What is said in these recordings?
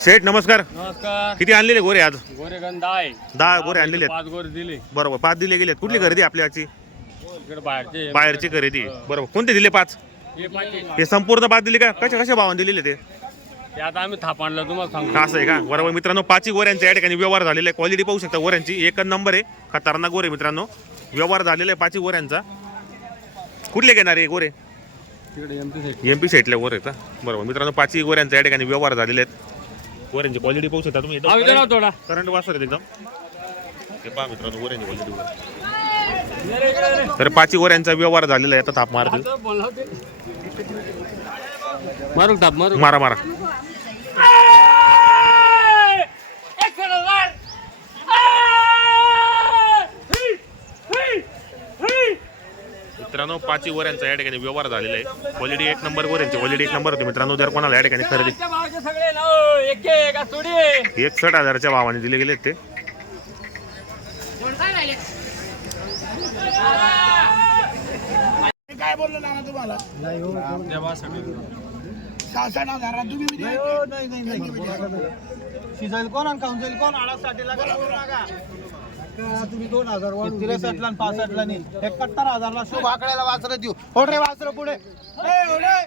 शेठ नमस्कार. नमस्कार. किती आणलेले गोरे आज? गोरेगंध आहे. दहा गोरे आणलेले आहेत. पाच गोरे दिले. बरोबर पाच दिले गेले कुठली खरेदी आपली आजची? इकडे बाहेरचे. बाहेरची खरेदी. बरोबर कोणते दिले पाच? हे. हे संपूर्ण पाच दिले का? कशा कशा भावाने दिलेले ते? ते आता आम्ही थापाणलं तुम्हाला असं आहे का? बरोबर मित्रांनो पाचही गोऱ्यांच्या या ठिकाणी व्यवहार झालेला आहे क्वालिटी पाहू शकता गोऱ्यांची. एकच नंबर आहे. खतरनाक गोरे मित्रांनो. व्यवहार झालेला आहे पाचही गोऱ्यांचा. कुठले घेणार आहे गोरे? तिकडे एमपी साईड एम पी साईडल्या गोरे का? बरोबर मित्रांनो पाचही गोऱ्यांच्या या ठिकाणी व्यवहार झालेले आहेत. गोऱ्यांची क्वालिटी पाहू शकता तुम्ही. आम्ही जरा थोडा करंट वासर आहेत एकदम. हे पहा मित्रांनो गोऱ्यांची क्वालिटी तर पाचही गोऱ्यांचा व्यवहार झालेला आहे आता थाप मारतील मारू थाप मारू? मारा मारा. मित्रांनो पाचही गोऱ्यांचा या ठिकाणी व्यवहार झालेला आहे. क्वालिटी एक नंबर गोऱ्यांची क्वालिटी एक नंबर होती. मित्रांनो जर कोणाला या ठिकाणी खरेदी सगळे ना एक एक सोडी एकसठ हजाराच्या भावाने दिले गेले ते. काय बोललो ना तुम्हाला? साठ हजार. तुम्ही द्या. शिजाईल कोण आणि खाऊन जाईल कोण? आडासाठी लागा करू नका. तुम्ही दोन हजार त्रेसष्टला आणि पासष्टला नाही. एकाहत्तर हजारला शुभ आकड्याला वासर देऊ. होड वासर पुढे. ए, होडे.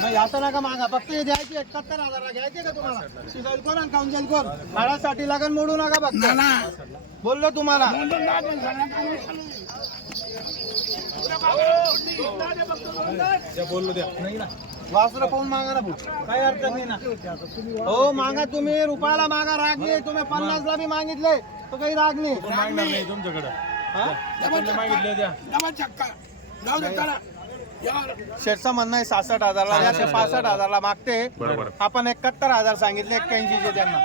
नाही आता नका मागा. फक्त हे द्यायची एकाहत्तर हजारला घ्यायचे का तुम्हाला? शिजाईल कोण आणि खाऊन जाईल कोण? आडासाठी लागन मोडू नका ना, फक्त. ना. बोललो तुम्हाला. नाही? चालू. नाही ना. वासरं पाहून मागा ना भाऊ. काही अर्थ नाही ना. हो मागा तुम्ही. रुपयाला मागा राग नाही. तुम्ही पन्नासला बी मागितले तो काही राग नाही. हा? डबल चक्का. जाऊ दे चला यार शेठचं म्हणणं आहे सासष्ट हजारला द्या ते पासष्ट हजारला मागते. बरोबर. आपण एकाहत्तर हजार सांगितले एक्क्याऐंशीचे त्यांना.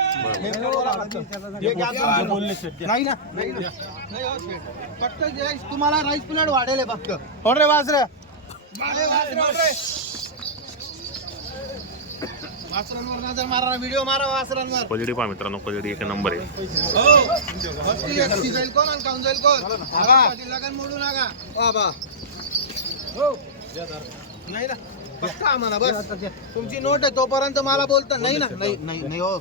हे घ्या. नाही ना नाही ना. नाही हो शेठ. फक्त जे तुम्हाला राईस प्लेट वाढेल आहे फक्त. हो रे वासरे अरे वासरे, हो रे. वासरांवर नजर मारा व्हिडिओ मारा वासरांवर क्वालिटी पहा मित्रांनो क्वालिटी एक नंबर आहे. हो. जाईल कोण आणि खाऊन जाईल कोण? पाटील लागन मोडू नका बाबा हो. नाही ना. आम्हाला बस. तुमची नोट आहे तोपर्यंत मला बोलता. नाही ना नाही नाही नाही हो.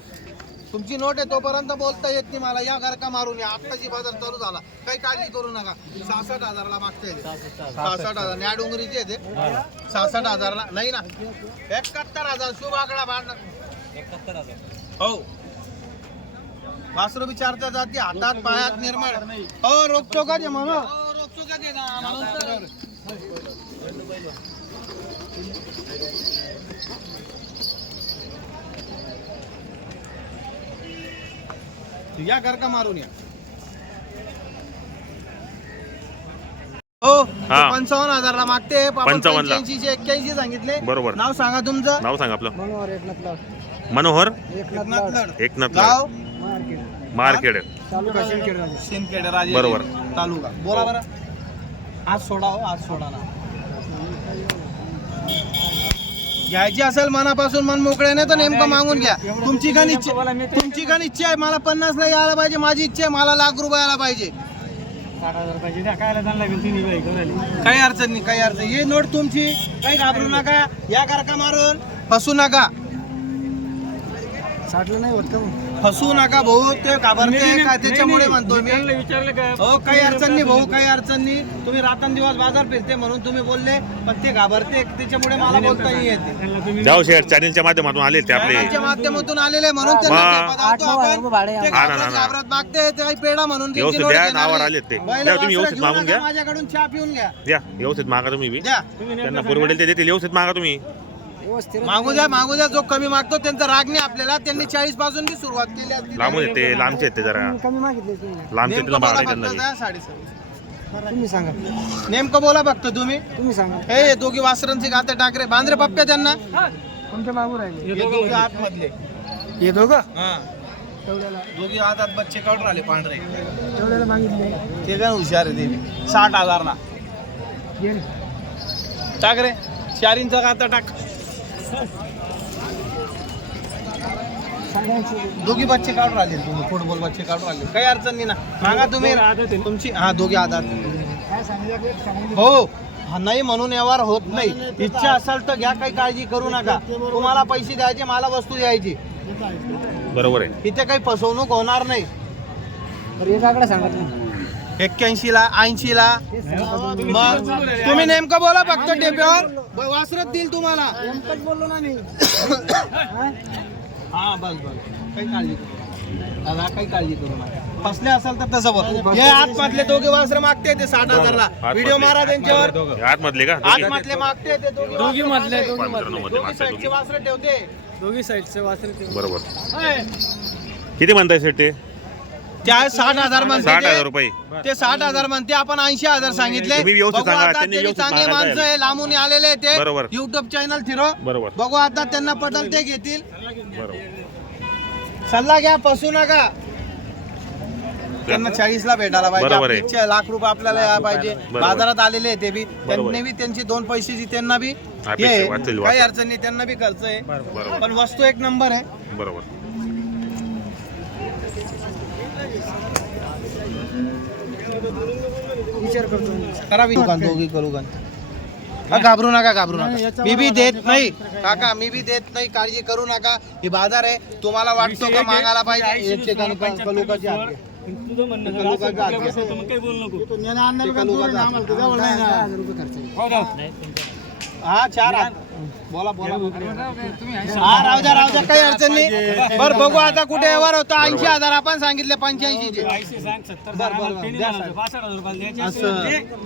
तुमची नोट आहे तोपर्यंत बोलता येत नाही मला. या घर का मारून या. आत्ताची बाजार चालू झाला काही काळजी करू नका. सहासष्ट हजारला मागते सहासष्ट हजार. न्या डोंगरीचे आहे ते. सहासष्ट हजारला. नाही ना. एकाहत्तर हजार. शुभ आकडा भांडणार हो. वासरू विचारता जाते. हातात पायात निर्मळ हो रोखतो का ते म्हणून. हो, रोखतो का ते ना म्हणून तर. या कर का मारून या. हो हा. पंचावन्न हजारला मागते. आपण 55 ला. 85 चे एक्क्याऐंशी सांगितले. बरोबर. नाव सांगा तुमचं. नाव सांग आपलं. मनोहर एकनाथ एकनाथ गाव? मार्केट शिंदखेड राजे बरोबर. तालुका. बोला बरं. आज सोडा हो आज सोडा ना घ्यायची असेल मनापासून मन मोकळ्याने तर नेमकं मागून घ्या. तुमची का इच्छा तुमची का इच्छा आहे मला पन्नास ला यायला पाहिजे माझी इच्छा आहे मला लाख रुपये यायला पाहिजे. काही अडचण नाही काही अडचण ही नोट तुमची काही घाबरू नका या कारका मारून फसू नका. फसू नका भाऊ ते घाबरते का त्याच्यामुळे म्हणतो मी. विचारलं का? हो काही अडचण नाही भाऊ काही अडचण नाही. तुम्ही रात्रंदिवस बाजार फिरते म्हणून तुम्ही बोलले पण ते घाबरते त्याच्यामुळे मला बोलता नाही येते. जाऊ शेअर चॅनलच्या माध्यमातून आले ते आपले. माध्यमातून आलेले म्हणून त्यांना वा. ते पदार्थ आपण- ते हा ना, ना, घाबरत ना. घाबरत मागते ते काही पेढा म्हणून द्या, नावावर नाही. आलेत ते. बैलं द्या, तुम्ही वासरं व्यवस्थित मागून घ्या. माझ्याकडून चहा पिऊन घ्या. द्या व्यवस्थित मागा तुम्ही बी. द्या. त्यांना पुरवडेल ते देतील व्यवस्थित मागा तुम्ही. मागू द्या मागू द्या जो कमी मागतो त्यांचा राग नाही आपल्याला. त्यांनी चाळीसपासून बी सुरुवात केली असती. लांबून येते लांबचे आहेत ते जरा. लांबचे नेमकं बोला फक्त तुम्ही सांगा. नेमकं बोला फक्त तुम्ही. तुम्ही सांगा. हे दोघी वासरांचे गाते टाकरे. बांद्रे पप्प्या त्यांना. कोणते मागू राहिले. हे दोघे आत मधले हे दोघं? हा. दोघी हातात बच्चे काढून राहिले पांढरे. ते काय हुशार आहे ते. साठ हजार ना. टाक रे. चार इंच गाता टाक. दोघी बच्चे काढून राहिले तुम्ही फुटबॉल बच्चे काढून राहिले. काही अडचण नाही ना. सांगा तुम्ही. तुमची हा दोघी आधार हो हा नाही म्हणून व्यवहार होत नाही. इच्छा असेल तर घ्या काही काळजी करू नका. तुम्हाला पैसे द्यायचे मला वस्तू द्यायची. बरोबर आहे. इथे काही फसवणूक होणार नाही. एक्क्याऐंशी ला ऐंशी ला मग तुम्ही नेमकं बोला फक्त टेप्यावर. वासरत देईल तुम्हाला. बोललो ना हा बस बस. काही काळजी. दादा काही काळजी करू नका. फसले असेल तर तसं बोल. हे आतमधले दोघे वासर मागते ते साठ हजारला. व्हिडिओ मारा त्यांच्यावर. आतमधले का? आतमधले मागते ते दोघे दोघी मधले दोघी साईडचे. वासर ठेवते. दोघी साईडचे वासरे बरोबर. किती म्हणताय सेट ते? त्या साठ हजार म्हणते साठ हजार ते. रुपये. ते साठ हजार म्हणते आपण ऐंशी हजार सांगितले. तुम्ही व्यवस्थित बघू सांगा, आता त्यांनी ते व्यवस्थित चांगले सांगायला माणसं आहे लांबून आलेले आहे ते. बरोबर. युट्यूब चॅनल थिरो बरोबर. बघू आता त्यांना पटल ते घेतील. बरोबर. सल्ला घ्या फसू नका. त्यांना चाळीस ला भेटायला पाहिजे. बरोबर आहे. आपली इच्छा आहे, लाख रुपये आपल्याला यायला पाहिजे. बरोबर. बाजारात आलेले आहे ते बी. त्यांनी बी त्यांची दोन पैशाची त्यांना बी. अपेक्षा हे आहे. वाचेल काही वाचेल. अडचण नाही त्यांना बी खर्च आहे. बरोबर. पण वस्तू एक नंबर आहे. बरोबर. करा दुकान दोघी करू का हा, घाबरू नका घाबरू नका मी बी देत नाही काका मी बी देत नाही काळजी करू नका ही बाजार आहे तुम्हाला वाटतो का मागायला पाहिजे. तुझं म्हणणं काही बोलू नको. हो? हा चार बोला बोला. हा काही अडचण नाही. बरं बघू आता कुठे व्यवहार होता. ऐंशी हजार आपण सांगितले पंच्याऐंशी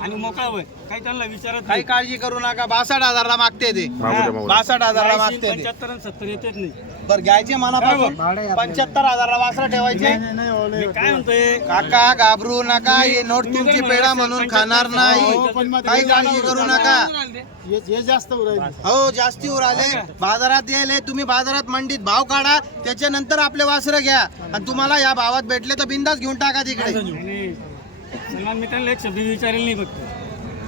आणि मोकळा काही त्यांना विचारत काही काळजी करू नका. बासष्ट हजारला मागते ते. बासष्ट हजारला मागते ते. पंच्याहत्तर आणि सत्तर येतेच नाही. बरं घ्यायचे मनापासून. पंच्याहत्तर हजारला वासरा ठेवायचे. मी काय म्हणतोय? काका घाबरू नका. ही नोट तुमची पेढा म्हणून खाणार नाही. काही काळजी करू नका. हो जास्ती उराले बाजारात यायले तुम्ही बाजारात मंडीत भाव काढा त्याच्यानंतर आपले वासरं घ्या. आणि तुम्हाला या भावात भेटले तर बिंदास घेऊन टाका तिकडे. आणि सलमान मी त्यांना एक शब्द विचारेल नाही फक्त.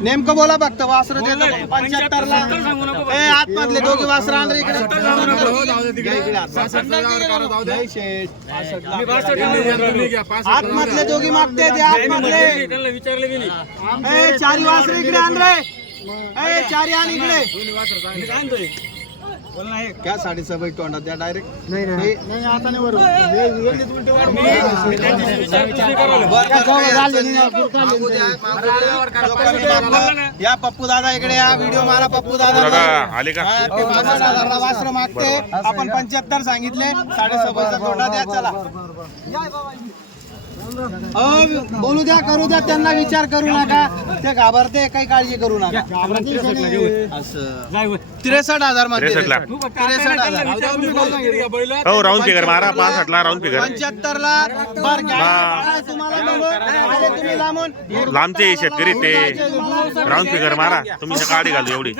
नेमकं बोला फक्त वासर देतो पंच्याहत्तर ला ए आतमधले दोघे वासर आणले इकडे. आतमधले दोघी मागते ते आतमधले. विचारलं चारी वासर इकडे आण रे. ए चारी आण इकडे. मी काय म्हणतोय बोल ना एक. क्या साडे सहा तोंडात द्या डायरेक्ट नाही नाही. आता नाही. या पप्पू दादा इकडे या व्हिडिओ मारा पप्पू दादा. दादा आले का? वासर मागते आपण पंच्याहत्तर सांगितले साडे सव्वीसचा तोंडा द्या चला. अहो, बोलू द्या करू द्या त्यांना विचार करू नका ते घाबरते काही काळजी करू नका. असं. त्रेसष्ट हजारमध्ये त्रेसष्ट ला. तू फक्त त्रेसष्ट आता हजार. हो राऊंड फिगर मारा पासष्ट ला राऊंड फिगर पंच्याहत्तर ला बर घ्या. तुम्हाला बघू. आले तुम्ही लांबून लांबचे शेतकरी ते राऊंड फिगर मारा तुम्ही त्या गाडी घालू एवढी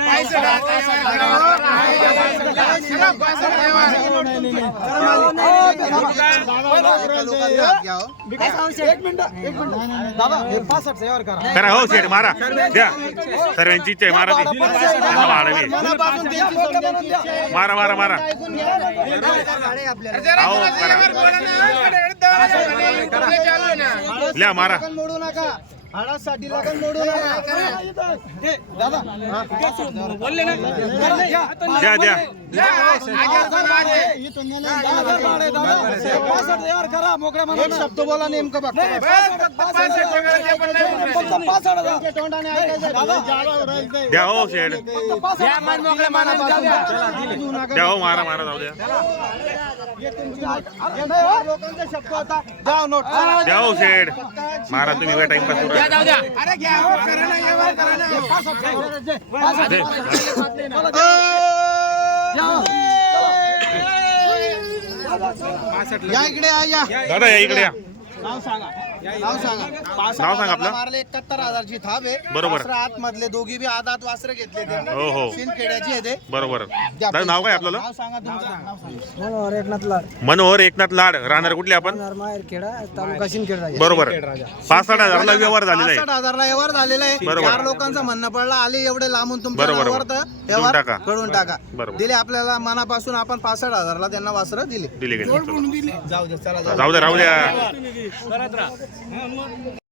करा. हो शेट मारा. द्या. सर्वांची इच्छा आहे मारा ती. त्यांना वाढावी. मारा मारा. मारा. हो करा. लिहा मारा. हाडासाठी लगन मोडू नका. हे, दादा. बोलले ना? द्या द्या. एक शब्द बोला नेमकं द्या हो द्या हो मारा मारा जाऊ द्या. लोकांचा शब्द होता. द्या हो शेट मारा तुम्ही काय टाइमपास करू राहिले. दे. या इकडे या या. दादा या इकडे या. नाव सांगा. नाव सांगा. नाव सांगा आपलं. मारले एकाहत्तर हजारची थाप आहे. बरोबर. वासरं आतमधले दोघी बी आत आत वासरं घेतले ते. हो हो. शिंदखेड्याची आहे ते. बरोबर. दादा नाव काय आपल्याला नाव सांगा तुमचं. नाव सांगा. मनोहर एकनाथ लाड. राहणार कुठले आपण? बरोबर. पाच साठ हजारला व्यवहार झालेला आहे. हजारला व्यवहार झालेला आहे. बरोबर. चार लोकांचं म्हणणं पडलं. आले एवढे लांबून तुमच्या बरोबर, नावावर बरोबर. तर देऊन व्यवहार टाका. करून टाका. बरोबर. दिले आपल्याला मनापासून आपण पासष्ट हजारला त्यांना वासरं दिले. दिले गेले जाऊ दे चला जाऊ दे. जाऊ द्या राहू द्या. करत राहा. हं, मग.